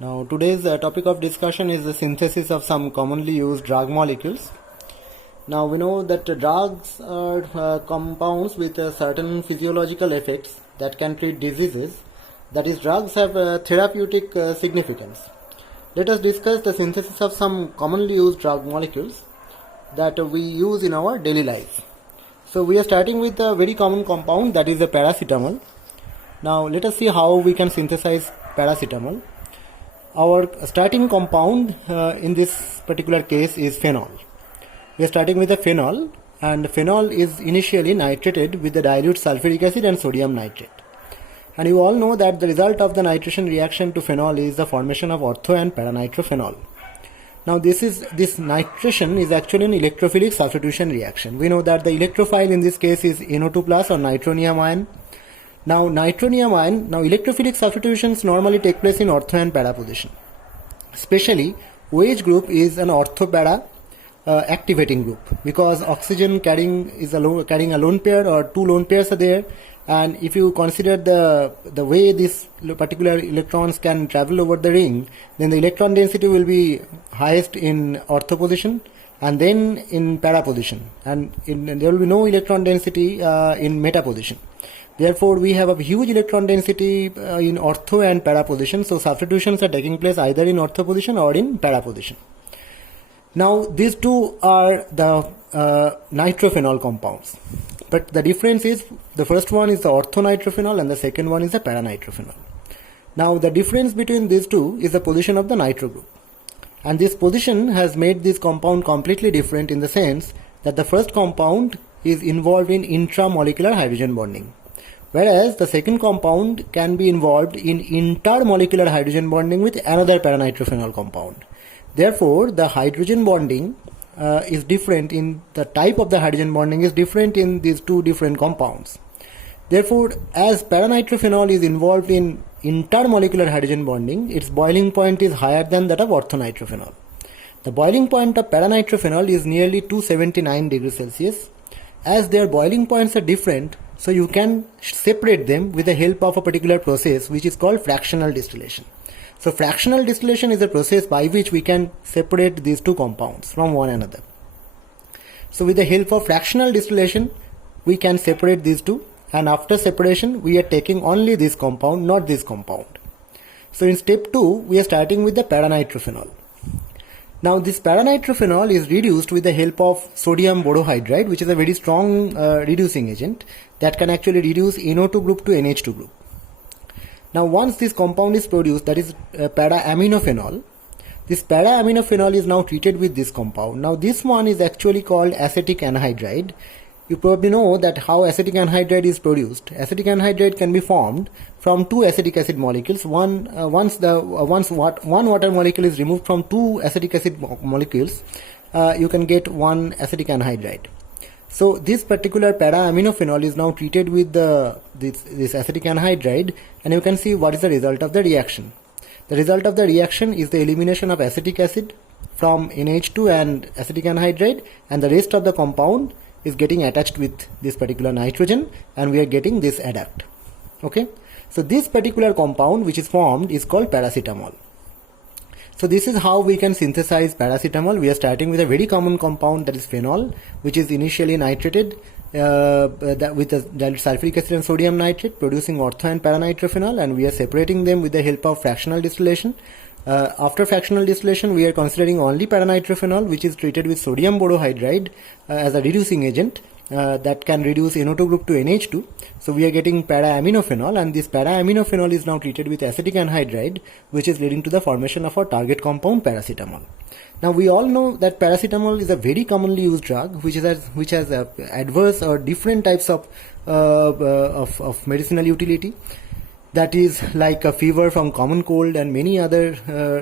Now today's topic of discussion is the synthesis of some commonly used drug molecules. Now we know that drugs are compounds with certain physiological effects that can treat diseases. That is, drugs have therapeutic significance. Let us discuss the synthesis of some commonly used drug molecules that we use in our daily life. So we are starting with a very common compound, that is the paracetamol. Now let us see how we can synthesize paracetamol. Our starting compound in this particular case is phenol. We are starting with the phenol, and phenol is initially nitrated with the dilute sulfuric acid and sodium nitrate. And you all know that the result of the nitration reaction to phenol is the formation of ortho and paranitrophenol. Now this nitration is actually an electrophilic substitution reaction. We know that the electrophile in this case is NO2 plus or nitronium ion. Now electrophilic substitutions normally take place in ortho and para position. Especially OH group is an ortho-para activating group, because oxygen carrying a lone pair or two lone pairs are there, and if you consider the way this particular electrons can travel over the ring, then the electron density will be highest in ortho position and then in para position, and there will be no electron density in meta position. Therefore, we have a huge electron density in ortho and para position. So substitutions are taking place either in ortho position or in para position. Now these two are the nitrophenol compounds, but the difference is the first one is the orthonitrophenol and the second one is the paranitrophenol. Now the difference between these two is the position of the nitro group, and this position has made this compound completely different in the sense that the first compound is involved in intramolecular hydrogen bonding, whereas the second compound can be involved in intermolecular hydrogen bonding with another paranitrophenol compound. Therefore, the hydrogen bonding is different in the type of the hydrogen bonding is different in these two different compounds. Therefore, as paranitrophenol is involved in intermolecular hydrogen bonding, its boiling point is higher than that of orthonitrophenol. The boiling point of paranitrophenol is nearly 279 degrees Celsius. As their boiling points are different, so you can separate them with the help of a particular process which is called fractional distillation. So fractional distillation is a process by which we can separate these two compounds from one another. So with the help of fractional distillation, we can separate these two, and after separation, we are taking only this compound, not this compound. So in step 2, we are starting with the paranitrophenol. Now this paranitrophenol is reduced with the help of sodium borohydride, which is a very strong reducing agent that can actually reduce NO2 group to NH2 group. Now once this compound is produced, that is para-aminophenol, this para-aminophenol is now treated with this compound. Now this one is actually called acetic anhydride. You probably know that how acetic anhydride is produced. Acetic anhydride can be formed from two acetic acid molecules. Once one water molecule is removed from two acetic acid molecules, you can get one acetic anhydride. So this particular para-aminophenol is now treated with this acetic anhydride, and you can see what is the result of the reaction. The result of the reaction is the elimination of acetic acid from NH2 and acetic anhydride, and the rest of the compound is getting attached with this particular nitrogen, and we are getting this adduct. Okay, so this particular compound which is formed is called paracetamol. So this is how we can synthesize paracetamol. We are starting with a very common compound, that is phenol, which is initially nitrated with the dilute sulfuric acid and sodium nitrate, producing ortho and paranitrophenol, and we are separating them with the help of fractional distillation. After fractional distillation, we are considering only paranitrophenol, which is treated with sodium borohydride as a reducing agent that can reduce NO2 group to NH2. So we are getting para-aminophenol, and this para-aminophenol is now treated with acetic anhydride, which is leading to the formation of our target compound paracetamol. Now we all know that paracetamol is a very commonly used drug which has adverse or different types of medicinal utility. That is like a fever from common cold, and many other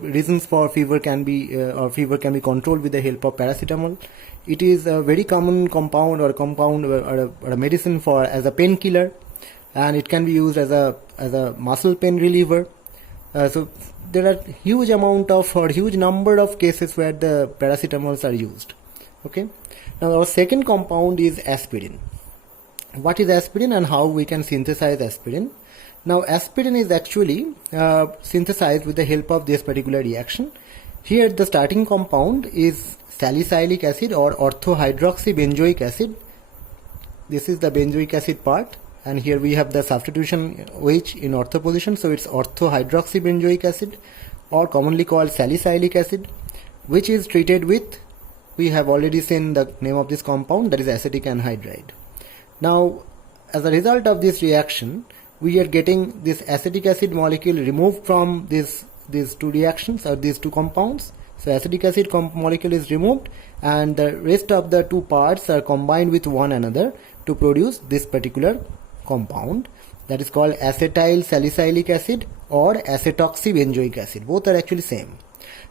reasons for fever can be controlled with the help of paracetamol. It is a very common compound or a medicine as a painkiller, and it can be used as a muscle pain reliever. So there are huge number of cases where the paracetamols are used. Okay. Now our second compound is aspirin. What is aspirin and how we can synthesize aspirin? Now aspirin is actually synthesized with the help of this particular reaction. Here the starting compound is salicylic acid or orthohydroxybenzoic acid. This is the benzoic acid part, and here we have the substitution OH in ortho position, so it's orthohydroxybenzoic acid, or commonly called salicylic acid, which is treated with, we have already seen the name of this compound, that is acetic anhydride. Now as a result of this reaction, we are getting this acetic acid molecule removed from these two reactions or these two compounds. So acetic acid molecule is removed, and the rest of the two parts are combined with one another to produce this particular compound, that is called acetyl salicylic acid or acetoxybenzoic acid. Both are actually same.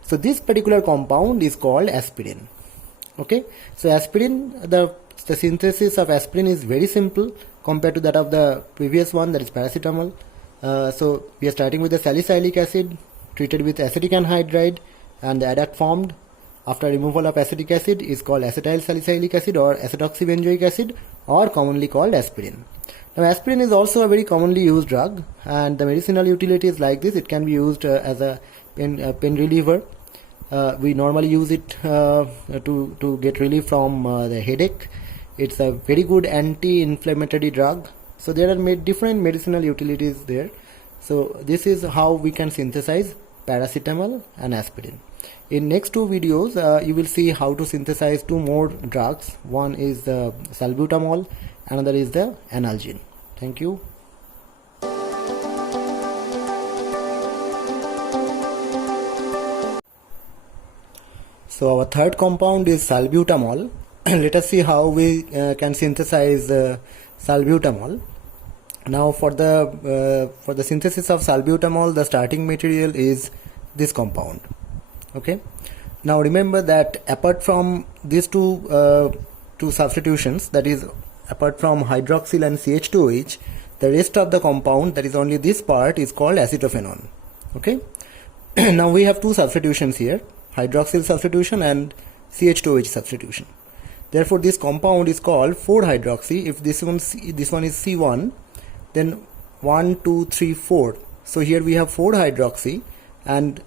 So this particular compound is called aspirin. Okay, so aspirin, the synthesis of aspirin is very simple compared to that of the previous one, that is paracetamol. So we are starting with the salicylic acid treated with acetic anhydride, and the adduct formed after removal of acetic acid is called acetyl salicylic acid or acetoxybenzoic acid, or commonly called aspirin. Now aspirin is also a very commonly used drug, and the medicinal utility is like this. It can be used as a pain reliever. We normally use it to get relief from the headache. It's a very good anti-inflammatory drug. So there are different medicinal utilities there. So this is how we can synthesize paracetamol and aspirin. In next two videos, you will see how to synthesize two more drugs. One is the salbutamol, another is the analgin. Thank you. So our third compound is salbutamol. Let us see how we can synthesize salbutamol. Now for the synthesis of salbutamol, the starting material is this compound. Okay. Now remember that apart from these two substitutions, that is apart from hydroxyl and CH2OH, the rest of the compound, that is only this part, is called acetophenone. Okay. Now we have two substitutions here, hydroxyl substitution and CH2OH substitution. Therefore this compound is called 4-hydroxy. If this one is C1, then 1, 2, 3, 4. So here we have 4-hydroxy and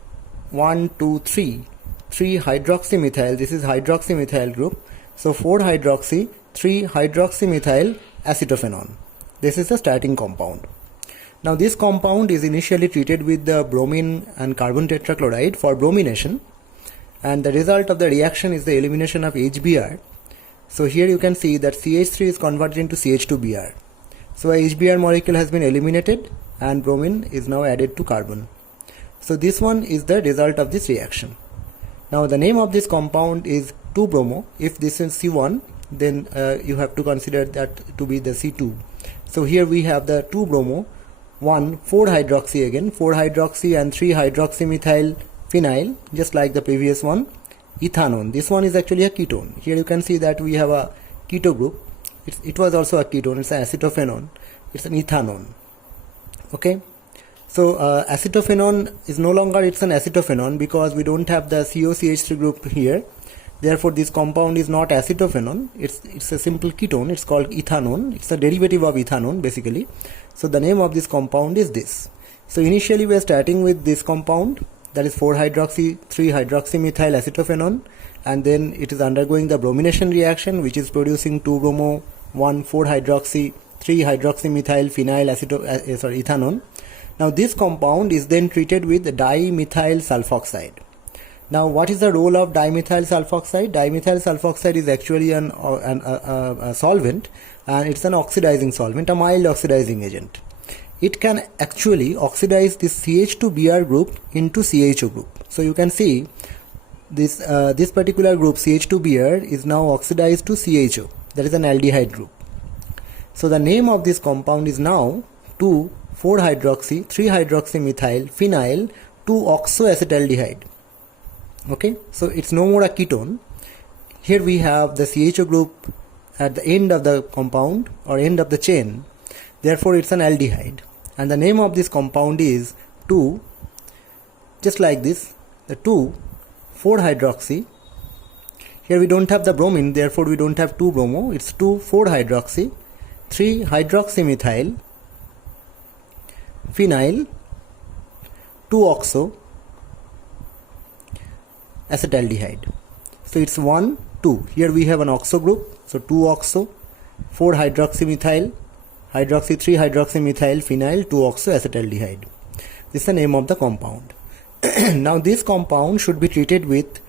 1, 2, 3 hydroxymethyl. This is hydroxymethyl group. So 4-hydroxy, 3-hydroxymethyl acetophenone. This is the starting compound. Now this compound is initially treated with the bromine and carbon tetrachloride for bromination, and the result of the reaction is the elimination of HBr. So here you can see that CH3 is converted into CH2Br. So a HBr molecule has been eliminated and bromine is now added to carbon. So this one is the result of this reaction. Now the name of this compound is 2-bromo. If this is C1, then you have to consider that to be the C2. So here we have the 2-bromo, 4-hydroxy again, 4-hydroxy and 3-hydroxymethyl phenyl, just like the previous one, ethanone. This one is actually a ketone. Here you can see that we have a keto group. It was also a ketone. It's an acetophenone. It's an ethanone. Okay. So acetophenone is no longer, it's an acetophenone because we don't have the COCH3 group here. Therefore this compound is not acetophenone. It's a simple ketone. It's called ethanone. It's a derivative of ethanone basically. So the name of this compound is this. So initially we are starting with this compound, that is 4-hydroxy 3-hydroxymethyl acetophenone, and then it is undergoing the bromination reaction, which is producing 2-bromo 4-hydroxy 3-hydroxymethyl phenyl ethanone. Now this compound is then treated with dimethyl sulfoxide. Now what is the role of dimethyl sulfoxide? Dimethyl sulfoxide is actually a solvent, and it's an oxidizing solvent, a mild oxidizing agent. It can actually oxidize this CH2Br group into CHO group. So you can see this particular group CH2Br is now oxidized to CHO, that is an aldehyde group. So the name of this compound is now 2,4-hydroxy 3-hydroxymethyl phenyl 2-oxoacetaldehyde. Okay, so it's no more a ketone. Here we have the CHO group at the end of the compound or end of the chain. Therefore it's an aldehyde, and the name of this compound is 2, just like this, the 2,4-hydroxy. Here we don't have the bromine, therefore we don't have 2-bromo. It's 2,4-hydroxy 3-hydroxymethyl phenyl 2-oxo acetaldehyde. So it's 1, 2. Here we have an oxo group. So 2-oxo, 4-hydroxymethyl, hydroxy 3-hydroxymethyl phenyl 2-oxo acetaldehyde. This is the name of the compound. Now this compound should be treated with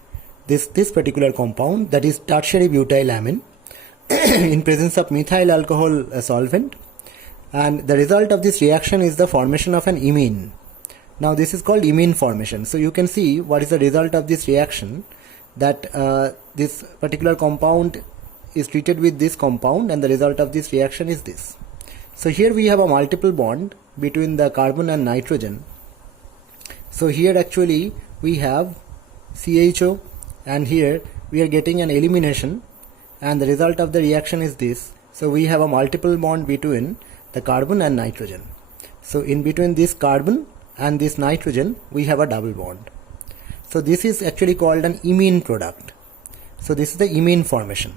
this particular compound, that is tertiary butylamine in presence of methyl alcohol solvent, and the result of this reaction is the formation of an imine. Now this is called imine formation. So you can see what is the result of this reaction, that this particular compound is treated with this compound, and the result of this reaction is this. So here we have a multiple bond between the carbon and nitrogen. So here actually we have CHO, and here we are getting an elimination, and the result of the reaction is this. So we have a multiple bond between the carbon and nitrogen. So in between this carbon and this nitrogen we have a double bond. So this is actually called an imine product. So this is the imine formation.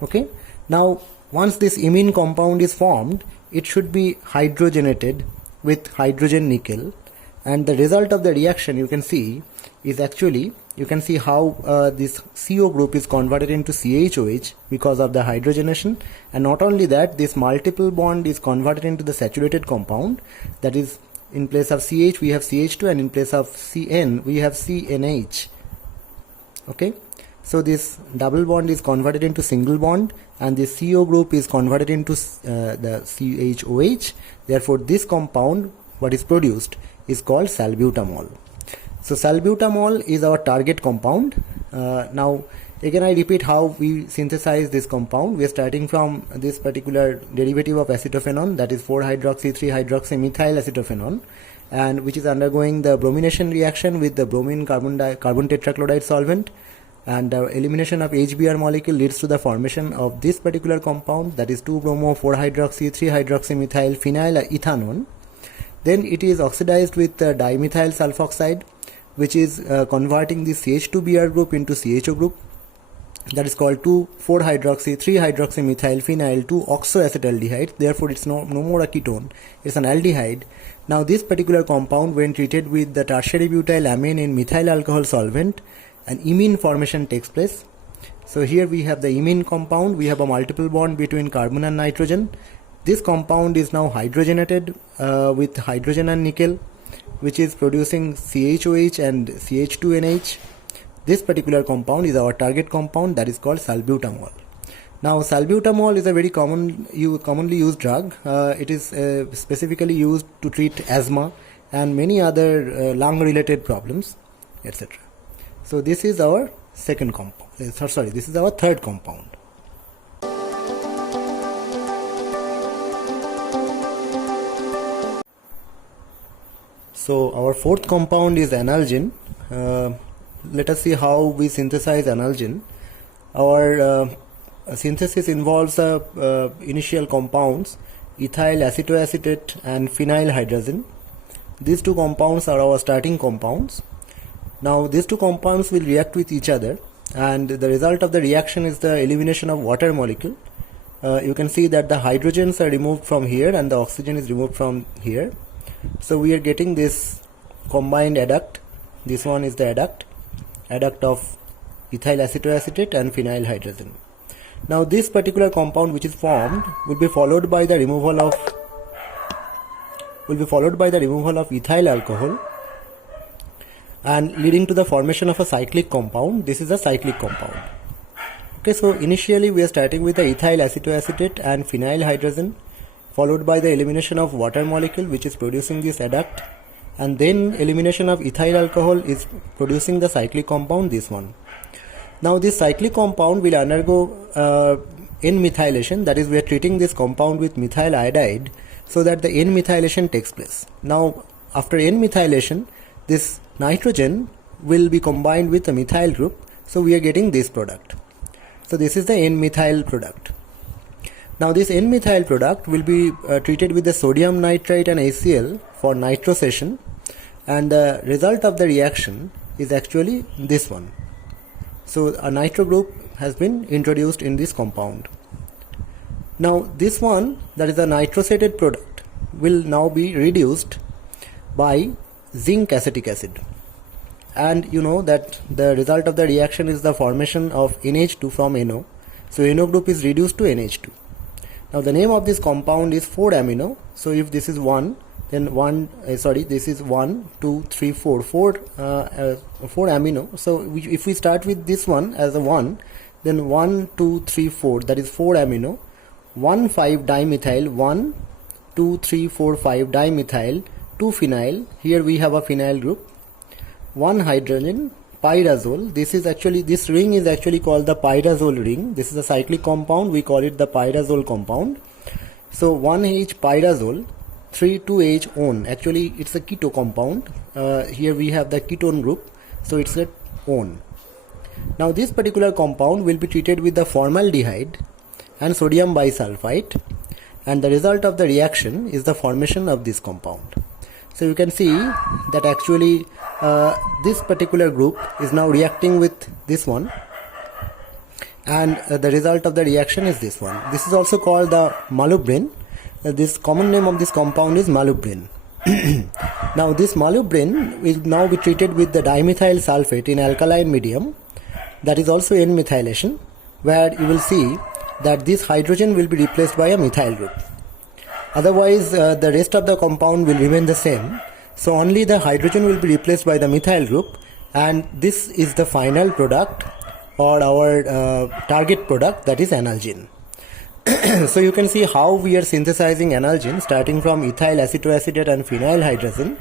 Okay. Now once this imine compound is formed, it should be hydrogenated with hydrogen nickel, and the result of the reaction you can see is actually, you can see how this CO group is converted into CHOH because of the hydrogenation, and not only that, this multiple bond is converted into the saturated compound, that is, in place of CH we have CH2, and in place of CN we have CNH. Okay, so this double bond is converted into single bond, and this CO group is converted into the CHOH. Therefore this compound, what is produced, is called salbutamol. So salbutamol is our target compound. Now again I repeat how we synthesize this compound. We are starting from this particular derivative of acetophenone, that is 4-hydroxy 3-hydroxymethyl acetophenone, and which is undergoing the bromination reaction with the bromine carbon tetrachloride solvent, and elimination of HBr molecule leads to the formation of this particular compound, that is 2-bromo 4-hydroxy 3-hydroxymethyl phenyl ethanone. Then it is oxidized with dimethyl sulfoxide, which is converting the CH2Br group into CHO group, that is called 2,4-hydroxy 3-hydroxymethyl phenyl 2-oxoacetaldehyde. Therefore it's no more a ketone, it's an aldehyde. Now this particular compound, when treated with the tertiary butylamine in methyl alcohol solvent, an imine formation takes place. So here we have the imine compound, we have a multiple bond between carbon and nitrogen. This compound is now hydrogenated with hydrogen and nickel, which is producing CHOH and CH2NH. This particular compound is our target compound, that is called salbutamol. Now salbutamol is a very commonly used drug. It is specifically used to treat asthma and many other lung related problems, etc. So this is our second compound. This is our third compound. So our fourth compound is analgin. Let us see how we synthesize analgin. Our synthesis involves the initial compounds ethyl acetoacetate and phenyl hydrazine. These two compounds are our starting compounds. Now these two compounds will react with each other, and the result of the reaction is the elimination of water molecule. You can see that the hydrogens are removed from here and the oxygen is removed from here. So we are getting this combined adduct. This one is the adduct of ethyl acetoacetate and phenyl hydrazine. Now this particular compound which is formed will be followed by the removal of ethyl alcohol, and leading to the formation of a cyclic compound. This is a cyclic compound. Okay, so initially we are starting with the ethyl acetoacetate and phenyl hydrazine, followed by the elimination of water molecule which is producing this adduct, and then elimination of ethyl alcohol is producing the cyclic compound, this one. Now this cyclic compound will undergo N-methylation, that is, we are treating this compound with methyl iodide so that the N-methylation takes place. Now after N-methylation, this nitrogen will be combined with a methyl group, so we are getting this product. So this is the N-methyl product. Now this N-methyl product will be treated with the sodium nitrite and HCl for nitrosation, and the result of the reaction is actually this one. So a nitro group has been introduced in this compound. Now this one, that is a nitrosated product, will now be reduced by zinc acetic acid. And you know that the result of the reaction is the formation of NH2 from NO. So NO group is reduced to NH2. Now the name of this compound is 4-amino. So if this is 1, then this is 1, 2, 3, 4, 4 amino. So if we start with this one as a 1, then 1, 2, 3, 4, that is 4 amino, 1, 5 dimethyl, 1, 2, 3, 4, 5 dimethyl, 2 phenyl. Here we have a phenyl group. 1 hydrogen, pyrazole. This ring is actually called the pyrazole ring. This is a cyclic compound. We call it the pyrazole compound. So 1H pyrazole, 3,2H one. Actually, it's a keto compound. Here we have the ketone group. So it's a one. Now this particular compound will be treated with the formaldehyde and sodium bisulfite. And the result of the reaction is the formation of this compound. So you can see that actually this particular group is now reacting with this one, and the result of the reaction is this one. This is also called the malubrin. This common name of this compound is malubrin. Now this malubrin will now be treated with the dimethyl sulfate in alkaline medium, that is also N-methylation, where you will see that this hydrogen will be replaced by a methyl group. Otherwise, the rest of the compound will remain the same. So only the hydrogen will be replaced by the methyl group, and this is the final product or our target product, that is analgin. So you can see how we are synthesizing analgin starting from ethyl acetoacetate and phenyl hydrazine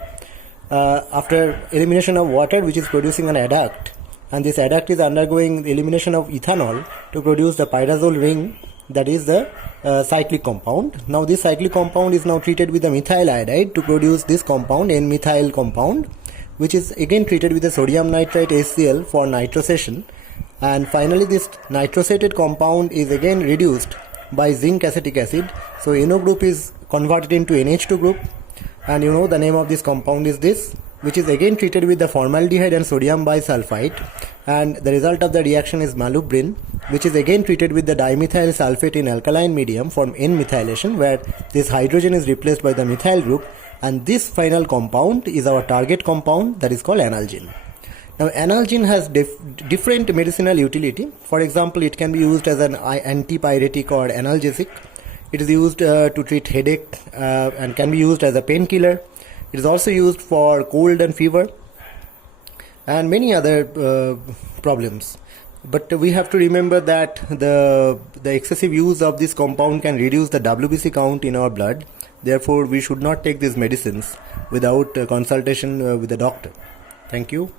after elimination of water, which is producing an adduct, and this adduct is undergoing the elimination of ethanol to produce the pyrazole ring, that is the cyclic compound. Now this cyclic compound is now treated with the methyl iodide to produce this compound, N-methyl compound, which is again treated with the sodium nitrite HCl for nitrosation, and finally this nitrosated compound is again reduced by zinc acetic acid. So NO group is converted into NH2 group, and you know the name of this compound is this, which is again treated with the formaldehyde and sodium bisulfite, and the result of the reaction is malubrin, which is again treated with the dimethyl sulfate in alkaline medium for N-methylation, where this hydrogen is replaced by the methyl group, and this final compound is our target compound, that is called analgin. Now analgin has different medicinal utility. For example, it can be used as an antipyretic or analgesic. It is used to treat headache and can be used as a painkiller. It is also used for cold and fever and many other problems. But we have to remember that the excessive use of this compound can reduce the WBC count in our blood. Therefore, we should not take these medicines without consultation with the doctor. Thank you.